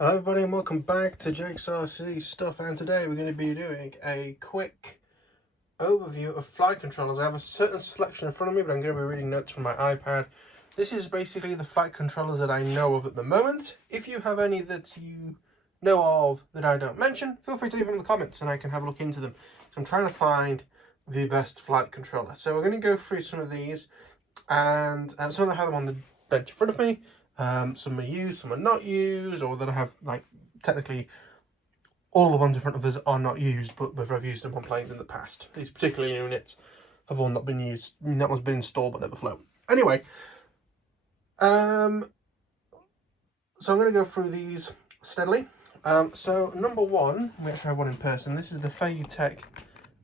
Hello everybody and welcome back to Jake's RC Stuff, and today we're going to be doing a quick overview of flight controllers. I have a certain selection in front of me, but I'm going to be reading notes from my iPad. This is basically the flight controllers that I know of at the moment. If you have any that you know of that I don't mention, feel free to leave them in the comments and I can have a look into them. So I'm trying to find the best flight controller. So we're going to go through some of these, and some of them have them on the bench in front of me. Some are used, some are not used, or that I have, like, technically all the ones in front of us are not used, but whether I've used them on planes in the past. These particular units have all not been used. That one's been installed but never flown. Anyway, so I'm going to go through these steadily. So number one, we actually have one in person. This is the Feiyu Matek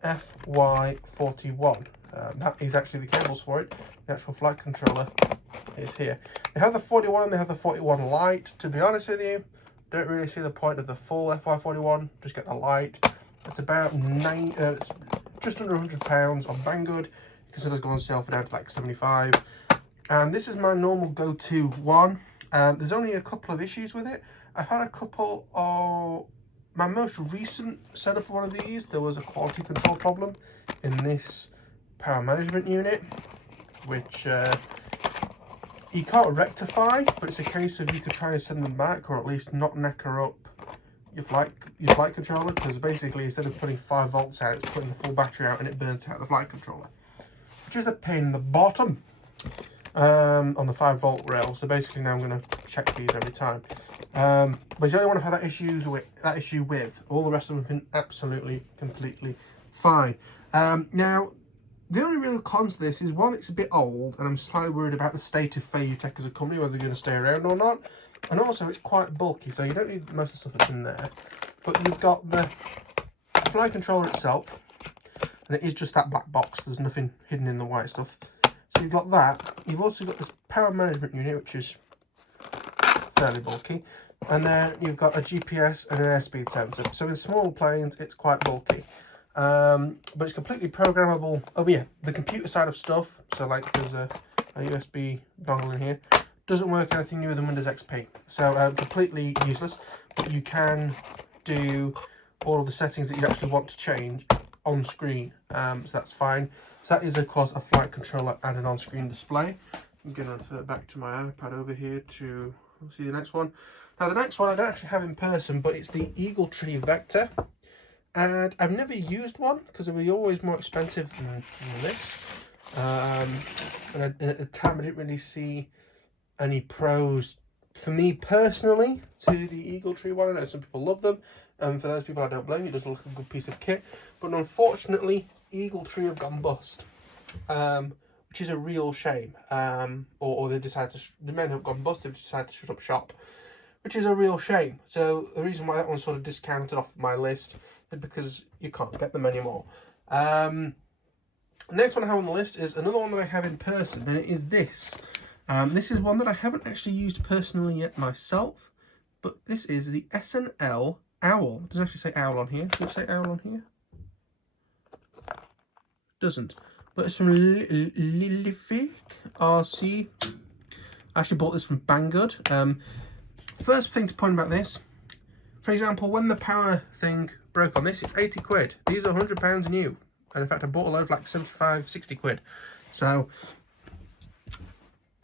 F411. That is actually the cables for it. The actual flight controller is here. They have the 41 and they have the 41 Lite. To be honest with you, don't really see the point of the full FY41. Just get the Lite. It's about it's just under £100 on Banggood. You can still go on sale for down to like 75. And this is my normal go-to one. There's only a couple of issues with it. I've had a couple of my most recent setup of one of these. There was a quality control problem in this power management unit, which you can't rectify, but it's a case of you could try and send them back, or at least not knacker up your flight controller, because basically instead of putting 5 volts out, it's putting the full battery out and it burns out the flight controller, which is a pain in the bottom on the 5 volt rail. So basically now I'm going to check these every time. But you only want to have that issue with. All the rest of them have been absolutely, completely fine. Now, the only real cons to this is, one, it's a bit old, and I'm slightly worried about the state of Feiyu as a company, whether they're going to stay around or not. And also, it's quite bulky, so you don't need most of the stuff that's in there. But you've got the flight controller itself, and it is just that black box. There's nothing hidden in the white stuff. So you've got that. You've also got this power management unit, which is fairly bulky. And then you've got a GPS and an airspeed sensor. So in small planes, it's quite bulky. But it's completely programmable. Oh yeah, the computer side of stuff, so like there's a USB dongle in here, doesn't work anything newer than Windows XP, so completely useless. But you can do all of the settings that you actually want to change on screen, so that's fine. So that is of course a flight controller and an on-screen display. I'm going to refer back to my iPad over here to see the next one. Now the next one I don't actually have in person, but it's the EagleTree Vector. And I've never used one because they were always more expensive than this. And at the time I didn't really see any pros for me personally to the EagleTree one. I know some people love them, and for those people I don't blame you. It does look like a good piece of kit. But unfortunately, EagleTree have gone bust, which is a real shame. Or they decided to, the men have gone bust, they've decided to shut up shop, which is a real shame. So the reason why that one's sort of discounted off my list is because you can't get them anymore. Next one I have on the list is another one that I have in person, and it is this. This is one that I haven't actually used personally yet myself, but this is the SNL Owl. It doesn't actually say owl on here. Does it say owl on here? Doesn't. But it's from Matek RC. I actually bought this from Banggood. First thing to point about this, for example, when the power thing broke on this, it's 80 quid. These are £100 new. And in fact, I bought a load for like 75, 60 quid. So,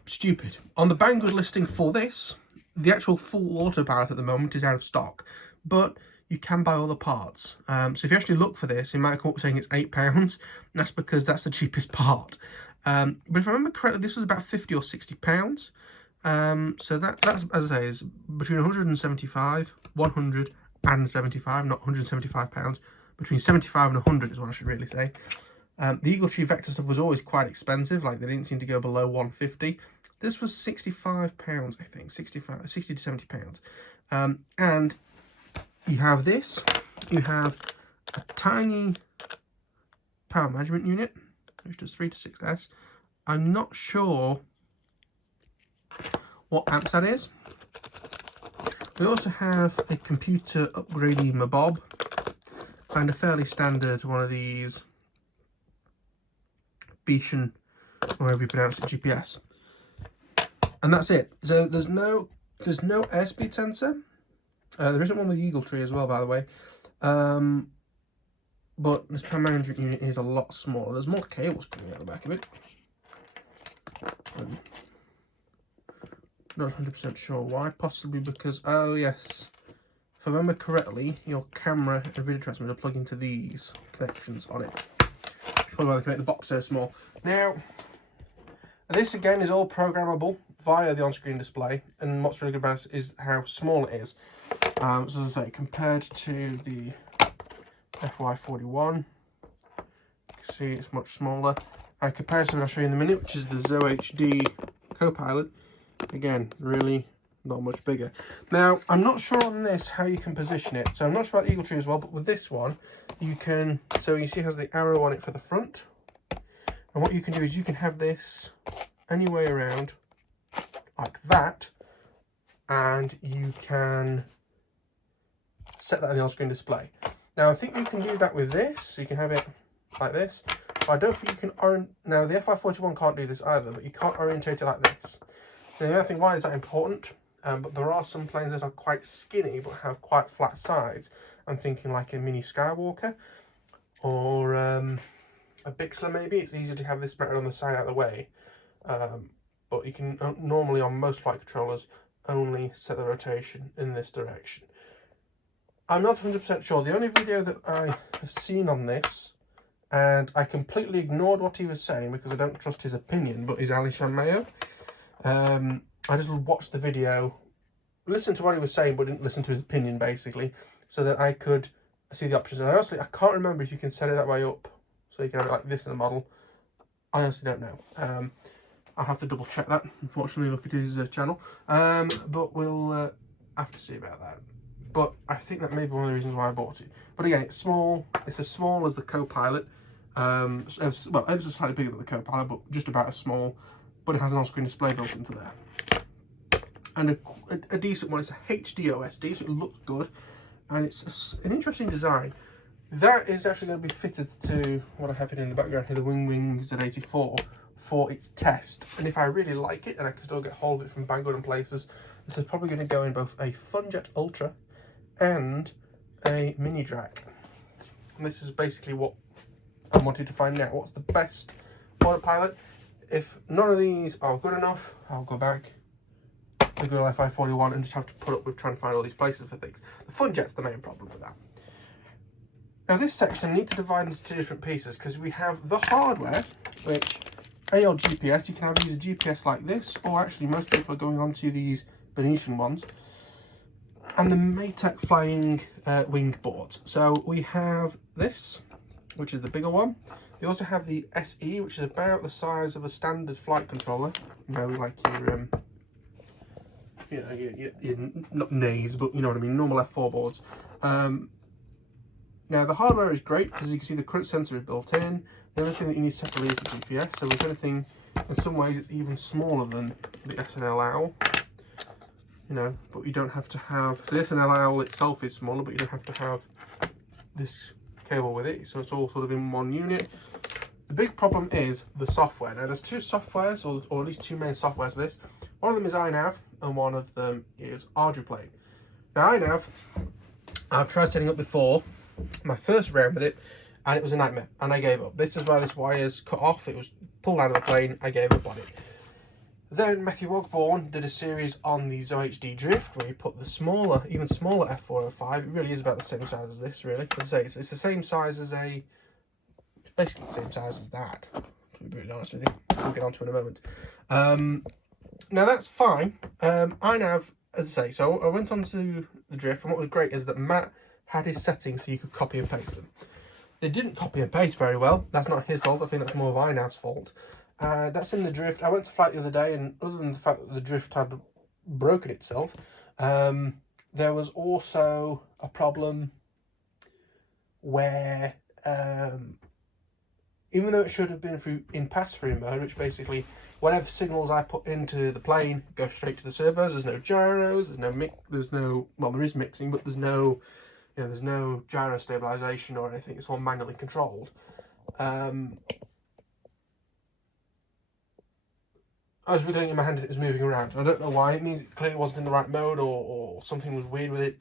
stupid. On the Banggood listing for this, the actual full autopilot at the moment is out of stock. But you can buy all the parts. So if you actually look for this, it might come up saying it's £8. And that's because that's the cheapest part. But if I remember correctly, this was about £50 or £60. So that's, as I say, is between 175, 175, not £175, between 75 and 100 is what I should really say. The EagleTree Vector stuff was always quite expensive, like they didn't seem to go below 150. This was £65, I think, 60 to 70 pounds. And you have this, you have a tiny power management unit, which does 3 to 6S. I'm not sure what amps that is. We also have a computer upgrading mabob and a fairly standard one of these Bishan, or however you pronounce it, GPS. And that's it. So there's no airspeed sensor, There isn't one with EagleTree as well, by the way. But this power management unit is a lot smaller. There's more cables coming out the back of it. Not 100% sure why. Possibly because, oh yes, if I remember correctly, your camera and video transmitter plug into these connections on it. Probably why they make the box so small. Now, this again is all programmable via the on-screen display, and what's really good about it is how small it is. So as I say, compared to the FY41, you can see it's much smaller. A comparison I'll show you in a minute, which is the ZOHD Kopilot. Again, really not much bigger. Now, I'm not sure on this how you can position it. So I'm not sure about the EagleTree as well, but with this one, you can, so you see it has the arrow on it for the front. And what you can do is you can have this any way around like that, and you can set that on the on-screen display. Now, I think you can do that with this, so you can have it like this. But I don't think you can now the FI41 can't do this either, but you can't orientate it like this. Now, the other thing, why is that important? But there are some planes that are quite skinny but have quite flat sides. I'm thinking like a mini Skywalker or a Bixler maybe. It's easier to have this mounted on the side out of the way. But you can normally on most flight controllers only set the rotation in this direction. I'm not 100% sure. The only video that I have seen on this, and I completely ignored what he was saying because I don't trust his opinion, but is Alishan Mayo. I just watched the video, listened to what he was saying, but didn't listen to his opinion, basically, so that I could see the options. And honestly, I can't remember if you can set it that way up, so you can have it like this in the model. I honestly don't know. I'll have to double check that, unfortunately, look at his channel. But we'll have to see about that. But I think that may be one of the reasons why I bought it. But again, it's small. It's as small as the Kopilot. Well, ever so slightly bigger than the Kopilot, but just about as small. But it has an on-screen display built into there. And a decent one. It's a HD OSD, so it looks good. And it's an interesting design. That is actually going to be fitted to what I have here in the background here, the Wing Z84, for its test. And if I really like it, and I can still get hold of it from Banggood and places, this is probably going to go in both a Funjet Ultra and a mini drag. And this is basically what I wanted to find out. What's the best autopilot? If none of these are good enough, I'll go back to Google FI41 and just have to put up with trying to find all these places for things. The Funjet's the main problem with that. Now this section I need to divide into two different pieces because we have the hardware, which any old GPS, you can either use a GPS like this, or actually most people are going on to these Venetian ones, and the Matek flying wing boards. So we have this, which is the bigger one. We also have the SE, which is about the size of a standard flight controller. You know, like your not nays, but you know what I mean, normal F4 boards. Now the hardware is great because you can see the current sensor is built in. The only thing that you need separately is the GPS. So if anything, in some ways it's even smaller than the SNL Owl. You know, but you don't have to have, so the SNL Owl itself is smaller, but you don't have to have this cable with it, so it's all sort of in one unit. The big problem is the software. Now there's two softwares, or at least two main softwares for this. One of them is iNav and one of them is Adrupilot. Now iNav, I've tried setting up before, my first round with it, and it was a nightmare, and I gave up. This is why this wire's cut off, it was pulled out of the plane, I gave up on it. Then Matthew Ogborn did a series on the ZOHD Drift where he put the smaller, even smaller F405. It really is about the same size as this, really. As I say, it's the same size as it's basically the same size as that, to be brutally honest with you. We'll get on to in a moment. Now that's fine. iNav, as I say, so I went on to the Drift, and what was great is that Matt had his settings so you could copy and paste them. They didn't copy and paste very well. That's not his fault. I think that's more of iNav's fault. That's in the Drift. I went to flight the other day, and other than the fact that the Drift had broken itself, there was also a problem where, even though it should have been in pass-through mode, which basically whatever signals I put into the plane go straight to the servos. There's no gyros. There's no well, there is mixing, but there's no, there's no gyro stabilization or anything. It's all manually controlled. I was wiggling it in my hand and it was moving around. I don't know why. It means it clearly wasn't in the right mode, or something was weird with it.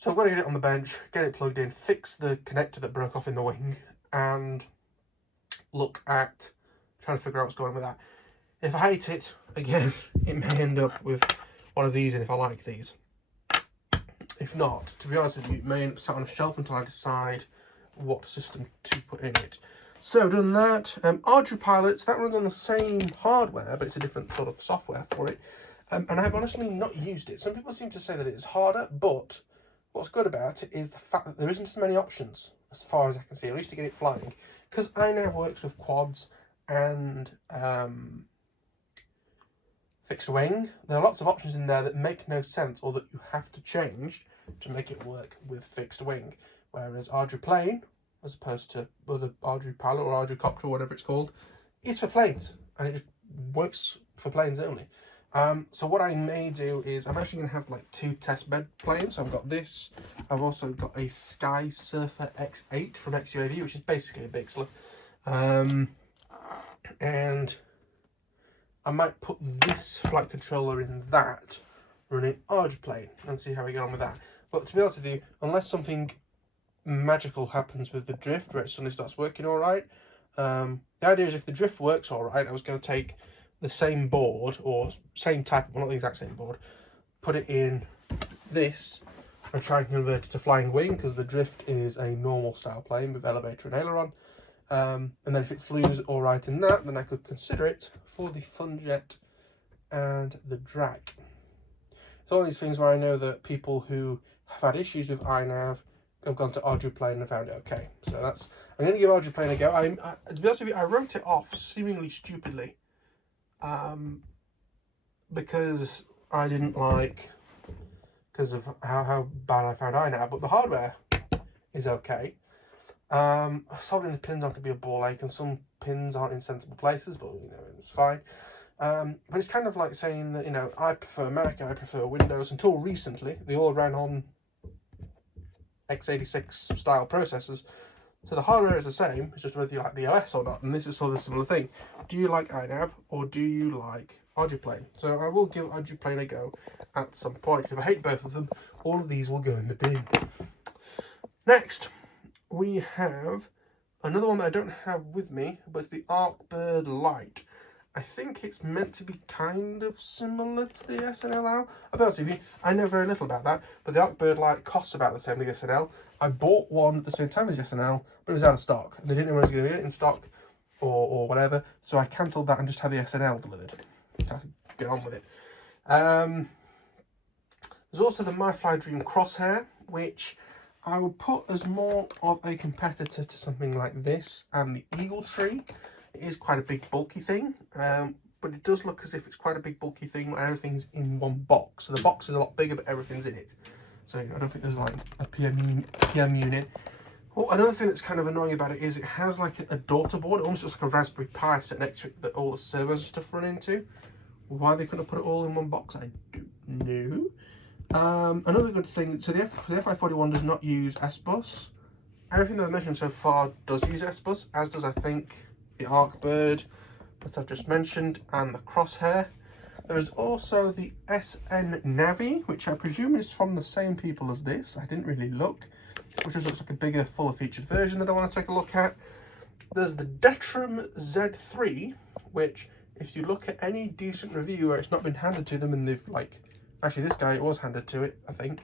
So I've got to get it on the bench, get it plugged in, fix the connector that broke off in the wing, and look at trying to figure out what's going on with that. If I hate it, again, it may end up with one of these, and if I like these. If not, to be honest with you, it may end up sat on a shelf until I decide what system to put in it. So I've done that. Adrupilot, that runs on the same hardware, but it's a different sort of software for it. And I've honestly not used it. Some people seem to say that it is harder, but what's good about it is the fact that there isn't as many options, as far as I can see, at least to get it flying. Because iNav works with quads and fixed wing, there are lots of options in there that make no sense or that you have to change to make it work with fixed wing. Whereas Adrupilot, as opposed to other Adrupilot or Adrupilot or whatever it's called, is for planes, and it just works for planes only. So what I may do is I'm actually going to have like 2 test bed planes. So I've got this. I've also got a Sky Surfer X8 from XUAV, which is basically a Bixler. And I might put this flight controller in that, running Adrupilot, and see how we get on with that. But to be honest with you, unless something magical happens with the drift where it suddenly starts working all right, the idea is if the drift works all right, I was going to take the same board, or same type, well, not the exact same board, put it in this and try and convert it to flying wing, because the drift is a normal style plane with elevator and aileron. And then if it flew all right in that, then I could consider it for the fun jet and the drag. It's all these things where I know that people who have had issues with iNav have gone to Adrupilot and found it okay. So that's, I'm going to give Adrupilot a go. To be honest with you, I wrote it off seemingly stupidly, because I didn't like, because of how bad I found iNav, but the hardware is okay. Soldering the pins on could be a ball ache, and some pins aren't in sensible places, but you know, it's fine. But it's kind of like saying that, you know, I prefer Mac, I prefer Windows. Until recently, they all ran on x86 style processors, so the hardware is the same. It's just whether you like the OS or not, and this is sort of a similar thing. Do you like iNav or do you like Adrupilot? So I will give Adrupilot a go at some point. If I hate both of them, all of these will go in the bin. Next, we have another one that I don't have with me, but it's the Arkbird Lite. I think it's meant to be kind of similar to the SNL Owl. I'll be honest with you, I know very little about that, but the Arkbird Lite costs about the same as the SNL. I bought one at the same time as the SNL, but it was out of stock. They didn't know when I was going to get it in stock or whatever, so I cancelled that and just had the SNL delivered. I could get on with it. There's also the MyFlyDream Crosshair, which I would put as more of a competitor to something like this and the EagleTree. It is quite a big bulky thing, but it does look as if it's quite a big bulky thing where everything's in one box. So the box is a lot bigger, but everything's in it. So I don't think there's like a PM unit. Well, another thing that's kind of annoying about it is it has like a daughter board. It almost looks like a Raspberry Pi set next to it that all the servers and stuff run into. Why they couldn't put it all in one box, I don't know. Another good thing, so the F411 does not use S-Bus. Everything that I've mentioned so far does use S-Bus, as does, I think, the Arkbird that I've just mentioned, and the Crosshair. There is also the SN-Navi, which I presume is from the same people as this. I didn't really look, which just looks like a bigger, fuller featured version that I want to take a look at. There's the Detram Z3, which, if you look at any decent review where it's not been handed to them and they've like, actually this guy, it was handed to it, I think,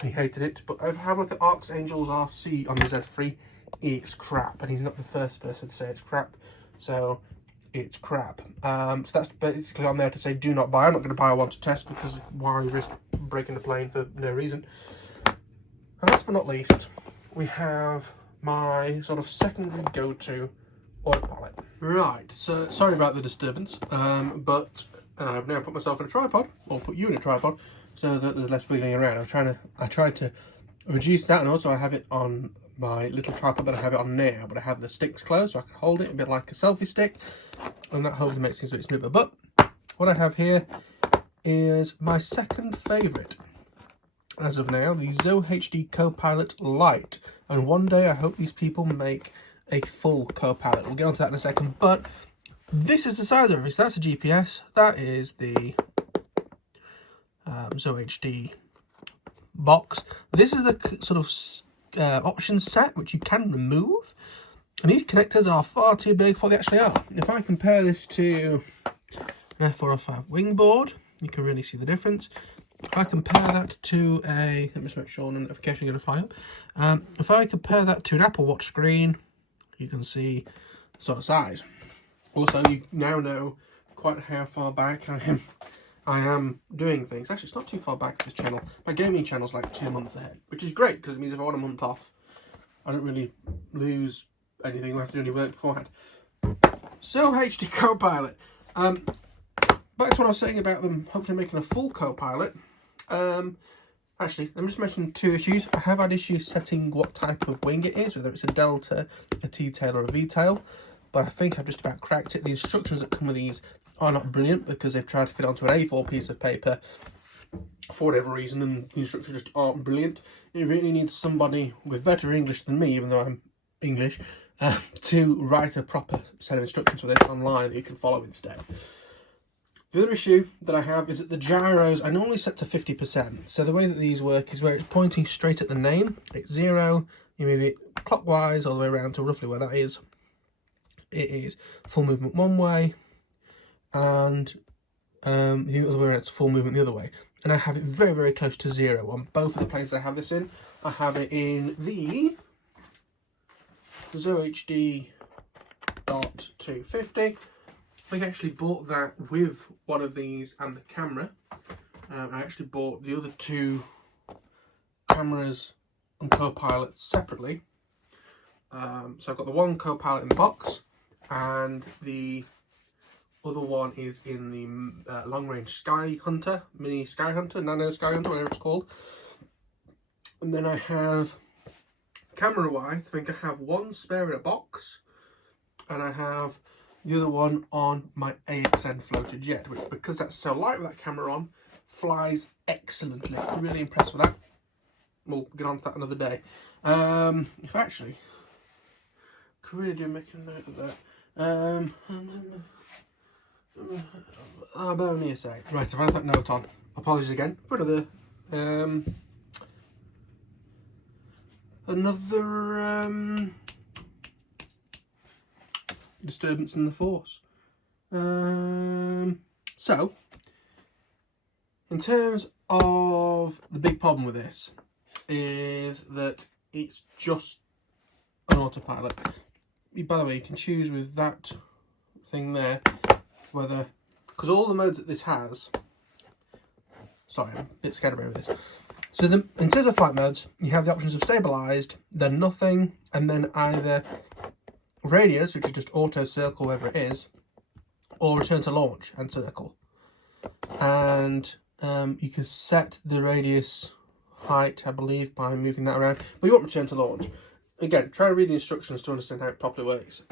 and he hated it, but I've had a look at Archangel's RC on the Z3, it's crap, and he's not the first person to say it's crap, so it's crap. So that's basically on there to say do not buy. I'm not going to buy one to test, because why risk breaking the plane for no reason. And last but not least, we have my sort of secondary go-to autopilot. Right, so sorry about the disturbance, but I've now put myself in a tripod, or put you in a tripod, so that there's less wiggling around. I tried to reduce that, and also I have it on my little tripod that I have it on now, but I have the sticks closed so I can hold it a bit like a selfie stick, and that hopefully makes things a bit smoother. But what I have here is my second favourite as of now, the ZOHD Kopilot Lite, and one day I hope these people make a full Kopilot. We'll get onto that in a second, but this is the size of it. So that's a GPS, that is the ZOHD box. This is the sort of options set which you can remove, and these connectors are far too big for what they actually are. If I compare this to an F405-Wing board, you can really see the difference. If I compare that to a, let me just make sure the notification is going to fly up. If I compare that to an Apple Watch screen, you can see the sort of size. Also, you now know quite how far back I am doing things. Actually, it's not too far back for this channel. My gaming channel's like 2 months ahead, which is great because it means if I want a month off, I don't really lose anything. I have to do any work beforehand. ZOHD Kopilot. Back to what I was saying about them hopefully making a full Kopilot. Actually, let me just mention 2 issues. I have had issues setting what type of wing it is, whether it's a delta, a T-tail or a V-tail, but I think I've just about cracked it. The instructions that come with these are not brilliant because they've tried to fit onto an A4 piece of paper for whatever reason, and the instructions just aren't brilliant. It really needs somebody with better English than me, even though I'm English, to write a proper set of instructions for this online that you can follow instead. The other issue that I have is that the gyros I normally set to 50%. So the way that these work is where it's pointing straight at the name. It's 0, you move it clockwise all the way around to roughly where that is. It is full movement one way, and the other way around it's full movement the other way. And I have it very, very close to 0 on both of the places I have this in. I have it in the ZOHD 250. I actually bought that with one of these and the camera. I actually bought the other 2 cameras and Kopilots separately. So I've got the one Kopilot in the box, and the other one is in the long-range Sky Hunter, Mini Sky Hunter, Nano Sky Hunter, whatever it's called. And then I have, camera-wise, I think I have one spare in a box, and I have the other one on my AXN floater jet, which, because that's so light with that camera on, flies excellently. I'm really impressed with that. We'll get on to that another day. If actually, could really do make a note of that. Bear with me a sec. Right, I've had that note on. Apologies again for another disturbance in the force. So, in terms of the big problem with this, is that it's just an autopilot. By the way, you can choose with that thing there whether, because all the modes that this has, sorry, I'm a bit scared about this. So in terms of flight modes, you have the options of stabilised, then nothing, and then either radius, which is just auto circle wherever it is, or return to launch and circle. And you can set the radius height, I believe, by moving that around, but you want return to launch. Again, try to read the instructions to understand how it properly works.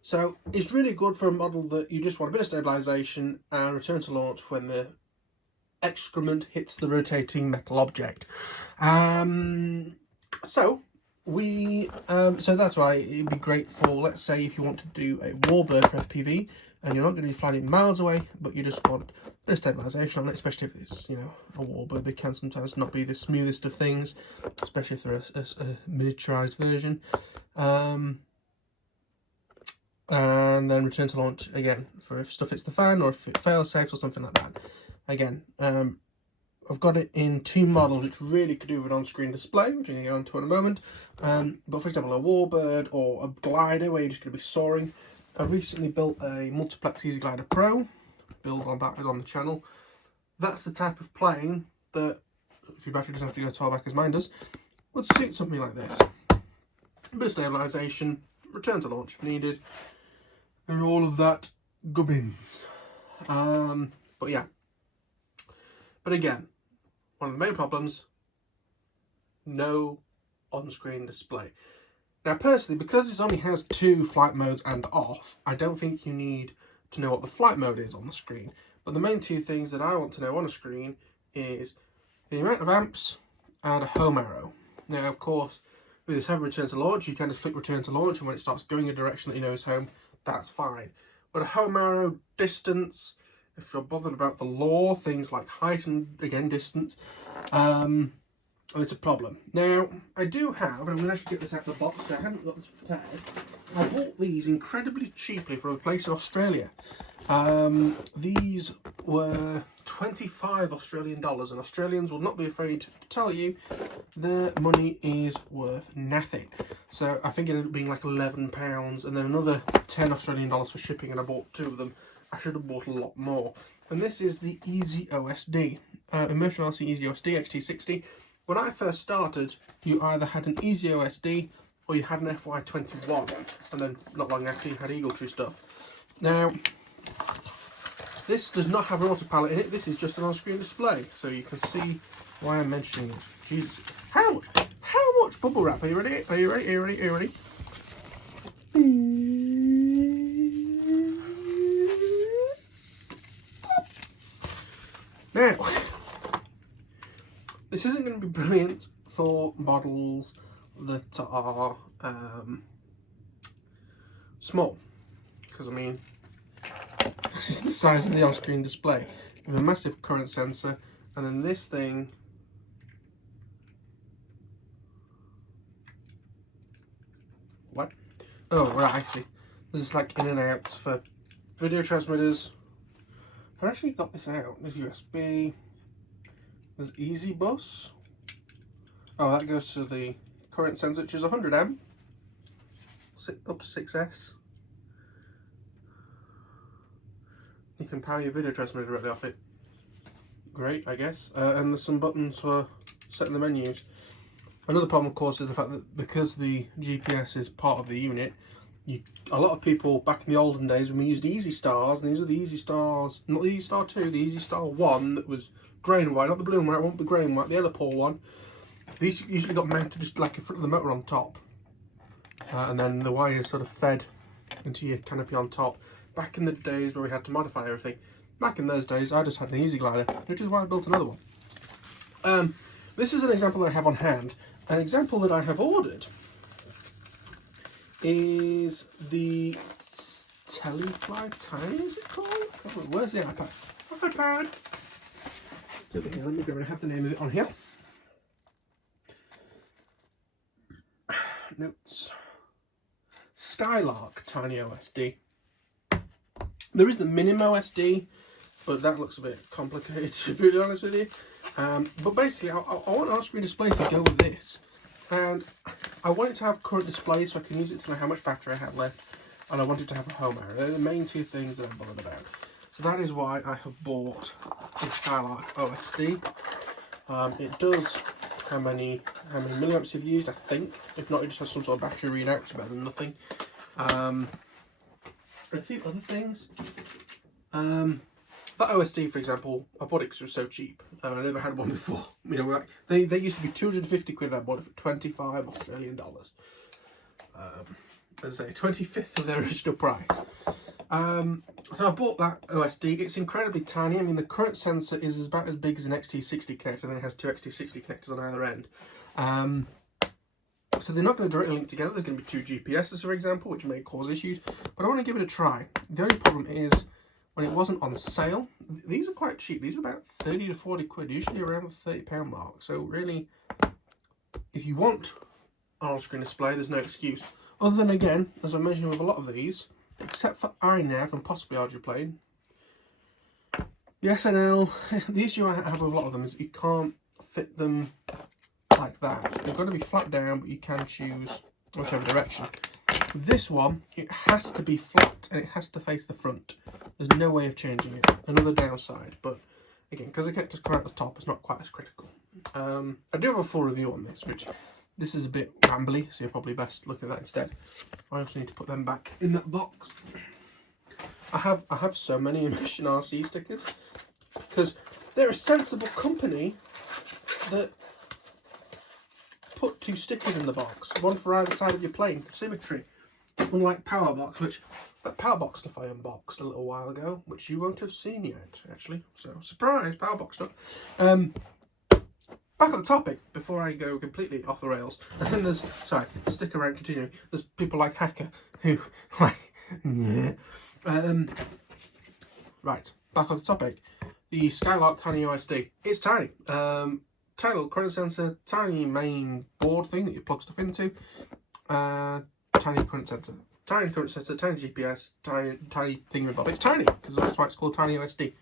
So it's really good for a model that you just want a bit of stabilisation and return to launch when the excrement hits the rotating metal object. So that's why it'd be great for, let's say, if you want to do a warbird for FPV and you're not going to be flying miles away, but you just want a bit of stabilisation on it, especially if it's, you know, a warbird. They can sometimes not be the smoothest of things, especially if they're a miniaturised version. And then return to launch again for if stuff hits the fan or if it fails safe or something like that. Again, I've got it in 2 models which really could do with an on-screen display, which I'm going to go on to in a moment. But for example, a warbird or a glider where you're just going to be soaring. I've recently built a Multiplex Easy Glider Pro. Build on that is on the channel. That's the type of plane that, if your battery doesn't have to go as far back as mine does, would suit something like this. A bit of stabilisation, return to launch if needed, and all of that gubbins. But yeah. But again, one of the main problems, no on-screen display. Now personally, because this only has 2 flight modes and off, I don't think you need to know what the flight mode is on the screen. But the main 2 things that I want to know on a screen is the amount of amps and a home arrow. Now of course, with this heavy return to launch, you can just flick return to launch, and when it starts going in a direction that you know is home, that's fine. But a home arrow, distance, if you're bothered about the law, things like height and, again, distance, it's a problem. Now, I do have, and I'm going to actually get this out of the box, so I hadn't got this prepared. I bought these incredibly cheaply from a place in Australia. These were 25 Australian dollars, and Australians will not be afraid to tell you their money is worth nothing. So I think it ended up being like £11, and then another 10 Australian dollars for shipping, and I bought 2 of them. I should have bought a lot more. And this is the EasyOSD, Immersion LC EasyOSD XT60. When I first started, you either had an EasyOSD or you had an FY21, and then not long after you had EagleTree stuff. Now, this does not have an autopilot in it. This is just an on-screen display, so you can see why I'm mentioning it. Jesus, how much bubble wrap? Are you ready? Are you ready? Are you ready? Are you ready? Now, this isn't going to be brilliant for models that are small, because I mean, this is the size of the on-screen display. You have a massive current sensor, and then this thing what? Oh right, I see. This is like in and outs for video transmitters. I actually got this out. There's USB. There's Easy Bus. Oh, that goes to the current sensor, which is 100 amp, up to 6S. You can power your video transmitter directly off it. Great, I guess. And there's some buttons for setting the menus. Another problem, of course, is the fact that because the GPS is part of the unit, a lot of people back in the olden days when we used Easy Stars, and these are the Easy Stars, not the Easy Star 2, the Easy Star 1 that was grey and white, not the blue and white, not the grey and white, the other poor one. These usually got mounted just like in front of the motor on top, and then the wires sort of fed into your canopy on top. Back in the days where we had to modify everything, back in those days I just had an Easy Glider, which is why I built another one. This is an example that I have on hand. An example that I have ordered is the MyFlyDream Tiny, is it called? Oh, where's the iPad? iPad! Okay, let me go and have the name of it on here. Notes. Skylark Tiny OSD. There is the Minim OSD, but that looks a bit complicated to be honest with you. But basically, I want an on-screen display to go with this. And I want it to have current display so I can use it to know how much battery I have left. And I want it to have a home area. They're the main 2 things that I'm bothered about. So that is why I have bought the Skylark OSD. It does how many milliamps you've used, I think. If not, it just has some sort of battery readout, it's better than nothing. A few other things. That OSD, for example, I bought it because it was so cheap. I never had one before. You know, they used to be 250 quid, and I bought it for 25 Australian dollars. As I say, 25th of their original price. So I bought that OSD. It's incredibly tiny. I mean, the current sensor is about as big as an XT60 connector, and then it has 2 XT60 connectors on either end. So they're not going to directly link together. There's going to be 2 GPSs, for example, which may cause issues. But I want to give it a try. The only problem is, when it wasn't on sale, these are quite cheap. These are about 30 to 40 quid, usually around the £30 mark. So really, if you want an on-screen display, there's no excuse. Other than, again, as I mentioned with a lot of these, except for iNav and possibly Adrupilot, the SNL, the issue I have with a lot of them is you can't fit them like that. They've got to be flat down, but you can choose whichever direction. This one, it has to be flat and it has to face the front. There's no way of changing it. Another downside, but again, because the connectors come out the top, it's not quite as critical. I do have a full review on this, which this is a bit rambly, so you're probably best looking at that instead. I also need to put them back in that box. I have so many Immersion RC stickers because they're a sensible company that put 2 stickers in the box, one for either side of your plane for symmetry. Unlike Powerbox, which that Powerbox stuff I unboxed a little while ago, which you won't have seen yet, actually. So surprise, Powerbox stuff. Back on the topic before I go completely off the rails. And then there's, sorry, stick around, continuing. There's people like Hacker who like, yeah. Right, back on the topic. The Skylark Tiny OSD. It's tiny. Tiny little current sensor, tiny main board thing that you plug stuff into. Tiny current sensor. Tiny current sensor, tiny GPS, tiny thingamabob. It's tiny, because that's why it's called Tiny OSD.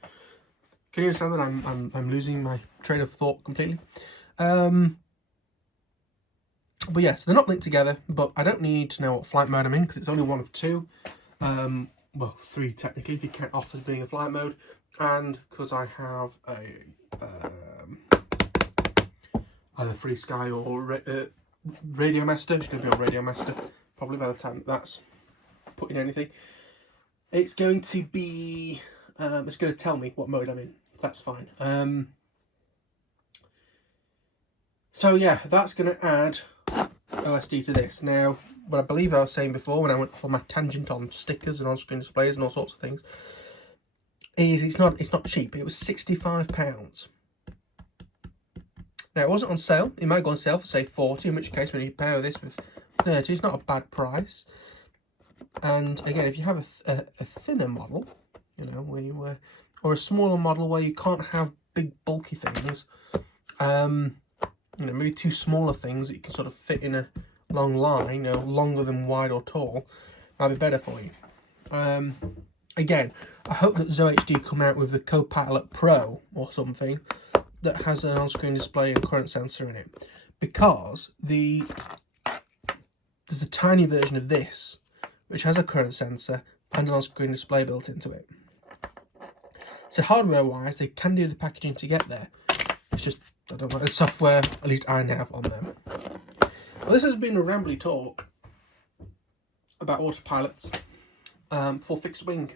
Can you understand that I'm losing my train of thought completely? But yes, they're not linked together, but I don't need to know what flight mode I'm in, because it's only one of two. Well, three technically, if you count off as being a flight mode. And because I have a either Free Sky or Radio Master, it's going to be on Radio Master, probably by the time that's put in anything. It's going to be, it's going to tell me what mode I'm in. That's fine. So yeah, that's going to add OSD to this. Now, what I believe I was saying before when I went for my tangent on stickers and on-screen displays and all sorts of things, is it's not cheap. It was £65. Now, it wasn't on sale. It might go on sale for, say, 40, in which case when you pair this with 30, it's not a bad price. And again, if you have a thinner model, you know, where you or a smaller model where you can't have big bulky things, you know, maybe two smaller things that you can sort of fit in a long line, you know, longer than wide or tall, might be better for you. Again, I hope that ZOHD come out with the Kopilot Pro or something that has an on-screen display and current sensor in it, because there's a tiny version of this which has a current sensor and an on-screen display built into it. So hardware-wise, they can do the packaging to get there. It's just, I don't know, the software, at least iNav on them. Well, this has been a rambly talk about autopilots for fixed wing.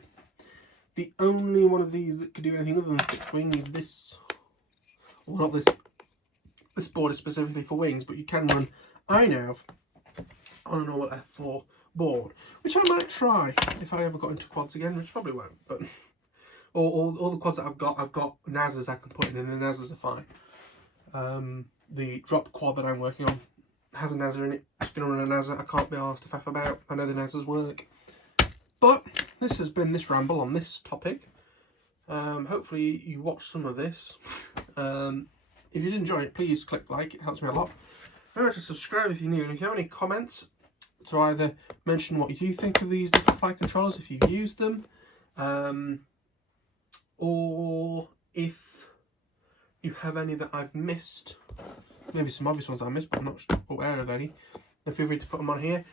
The only one of these that could do anything other than fixed wing is this. Well, not this. This board is specifically for wings, but you can run iNav on a normal F4 board, which I might try if I ever got into quads again, which probably won't. But all the quads that I've got NASs I can put in, and the NASs are fine. The drop quad that I'm working on has a NASA in it. It's going to run a NASA. I can't be asked to faff about. I know the NASs work. But this has been this ramble on this topic. Hopefully you watched some of this. If you did enjoy it, please click like. It helps me a lot. Remember to subscribe if you're new. And if you have any comments, to either mention what you think of these different flight controllers, if you've used them, or if you have any that I've missed, maybe some obvious ones I missed, but I'm not aware of any, then feel free to put them on here.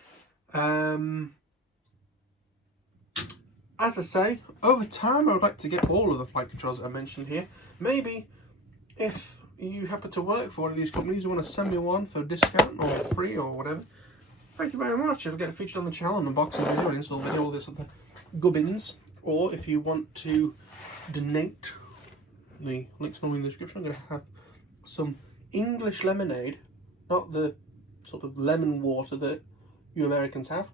As I say, over time I would like to get all of the flight controls that I mentioned here. Maybe if you happen to work for one of these companies, you want to send me one for a discount or free or whatever, thank you very much. It'll get featured on the channel, an unboxing video, an install video, all this other gubbins. Or if you want to donate, the link's normally in the description. I'm going to have some English lemonade, not the sort of lemon water that you Americans have.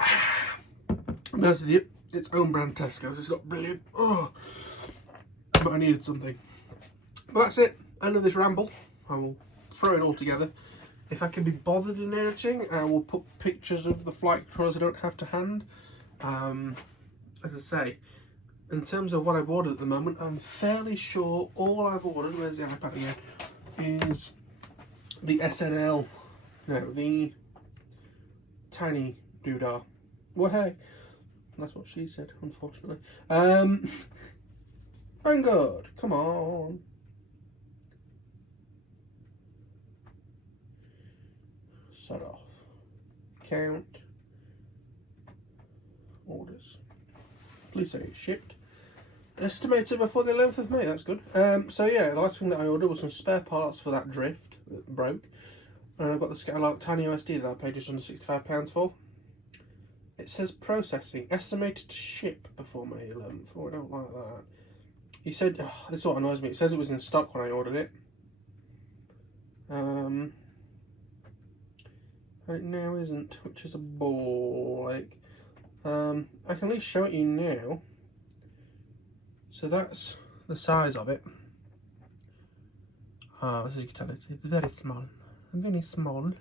I'll be honest with you, it's own brand Tesco's. It's not brilliant, but I needed something. But that's it. End of this ramble. I will throw it all together. If I can be bothered in editing, I will put pictures of the flight controllers I don't have to hand. As I say, in terms of what I've ordered at the moment, I'm fairly sure all I've ordered, where's the iPad again, is the SNL, no, the tiny doodah. Well, hey, that's what she said, unfortunately. Vanguard, come on. Shut off. Count. Orders. Please say it's shipped. Estimated before the 11th of May, that's good. So yeah, the last thing that I ordered was some spare parts for that drift that broke. And I've got the Skylark Tiny OSD that I paid just under £65 for. It says processing, estimated to ship before May 11th. Oh, I don't like that. He said, oh, this is what annoys me, it says it was in stock when I ordered it. It now isn't, which is a ball ache. I can at least show it you now. So that's the size of it. As you can tell, it's very small. Very small.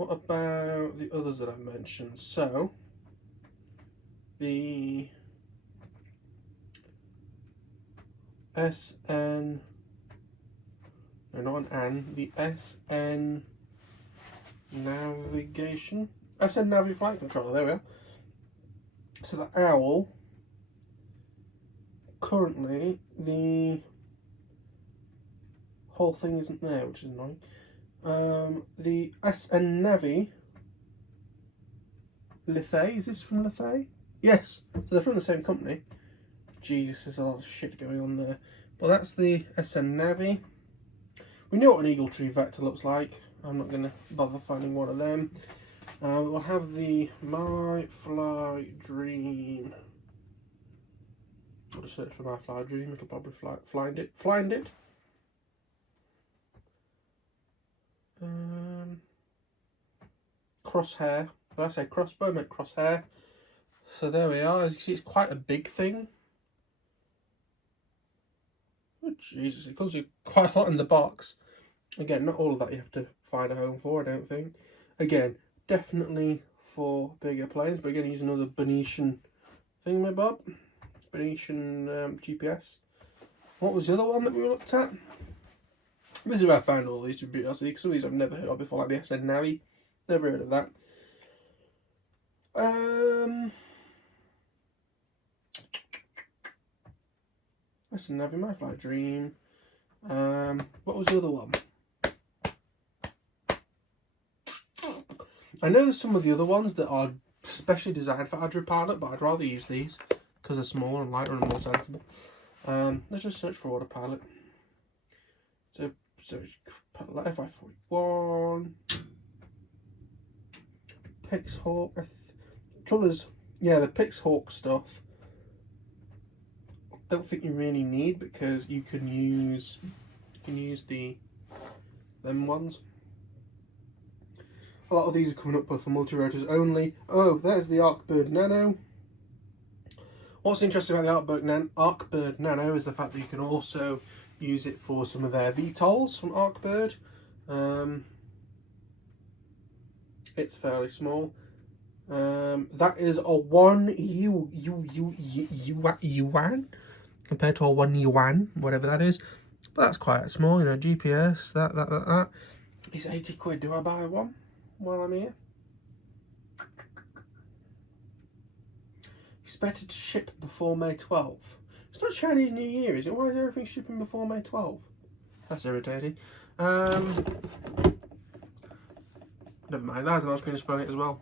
what about the others that I've mentioned? So, the SN, no, not an N, the SN navigation, SN-Navi flight controller, there we are. So the Owl, currently the whole thing isn't there, which is annoying. The SN-Navi, Lithey, is this from Lithey? Yes, so they're from the same company. Jesus, there's a lot of shit going on there. Well, that's the SN-Navi. We know what an EagleTree Vector looks like. I'm not going to bother finding one of them. We'll have the MyFlyDream. I'll just search for MyFlyDream. It'll probably find it. Crosshair. Did I say crossbow? I meant crosshair. So there we are. As you can see, it's quite a big thing. Oh, Jesus, it comes with quite a lot in the box. Again, not all of that you have to find a home for, I don't think. Again, definitely for bigger planes, but again, use another Venetian thingamabob. Venetian GPS. What was the other one that we looked at? This is where I found all these, to be honest, because some of these I've never heard of before, like the SN-Navi. Never heard of that. SN-Navi, MyFlyDream. What was the other one? I know there's some of the other ones that are specially designed for Adrupilot, but I'd rather use these because they're smaller and lighter and more sensible. Let's just search for Autopilot. So search F411, Pixhawk. Trouble is, yeah, the Pixhawk stuff I don't think you really need, because you can use them ones. A lot of these are coming up for multi-rotors only. Oh, there's the Arkbird Nano. What's interesting about the Arkbird Nano is the fact that you can also use it for some of their VTOLs from Arkbird. It's fairly small. That is a 1 yuan compared to a 1 yuan, whatever that is. But that's quite small, you know. GPS, that. It's 80 quid. Do I buy one while I'm here? Expected to ship before May 12th. It's not Chinese New Year, is it? Why is everything shipping before May 12th? That's irritating. Never mind, that's an screen display as well.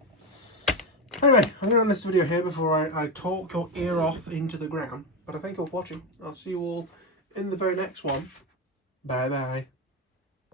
Anyway, I'm going to end this video here before I talk your ear off into the ground. But I thank you all for watching. I'll see you all in the very next one. Bye bye.